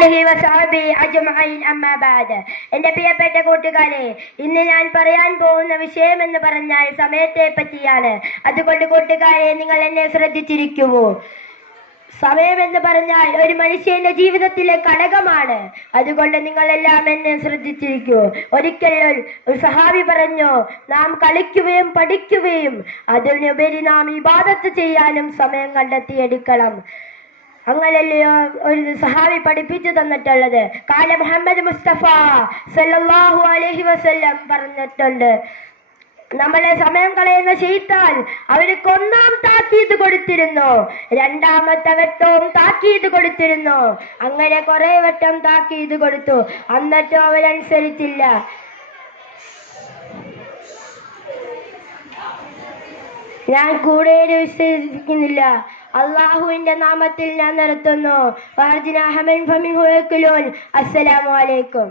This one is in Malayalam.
ആലിഹി വസഹബിഹി അജ്മഈൻ അമ്മാ ബഅദ്. എൻ്റെ പ്രിയപ്പെട്ട കൂട്ടുകാരെ, ഇന്ന് ഞാൻ പറയാൻ പോകുന്ന വിഷയം എന്ന് പറഞ്ഞാൽ സമയത്തെ പറ്റിയാണ്. അതുകൊണ്ട് കൂട്ടുകാരെ, നിങ്ങൾ എന്നെ ശ്രദ്ധിച്ചിരിക്കുമോ? സമയം എന്ന് പറഞ്ഞാൽ ഒരു മനുഷ്യന്റെ ജീവിതത്തിലെ ഘടകമാണ്. അതുകൊണ്ട് നിങ്ങളെല്ലാം എന്നെ ശ്രദ്ധിച്ചിരിക്കൂ. ഒരിക്കൽ ഒരു സഹാബി പറഞ്ഞു, നാം കളിക്കുകയും പഠിക്കുകയും അതിനുപരി നാം ഇബാദത്ത് ചെയ്യാനും സമയം കണ്ടെത്തിയെടുക്കണം. അങ്ങനല്ലയോ ഒരു സഹാബി പഠിപ്പിച്ചു തന്നിട്ടുള്ളത്. കാല മുഹമ്മദ് മുസ്തഫ സല്ലല്ലാഹു അലൈഹി വസല്ലം പറഞ്ഞിട്ടുണ്ട്, നമ്മളെ സമയം കളയുന്ന ശൈത്താൻ അവർക്ക് ഒന്നാം താക്കീത് കൊടുത്തിരുന്നു, രണ്ടാമത്തെ വട്ടവും താക്കീത് കൊടുത്തിരുന്നു. അങ്ങനെ കുറെ വട്ടം താക്കീത് കൊടുത്തു, എന്നിട്ടും അവരനുസരിച്ചില്ല. ഞാൻ കൂടുതൽ വിശ്വസിക്കുന്നില്ല. അള്ളാഹുവിന്റെ നാമത്തിൽ ഞാൻ നിർത്തുന്നു. അസ്സലാമു അലൈക്കും.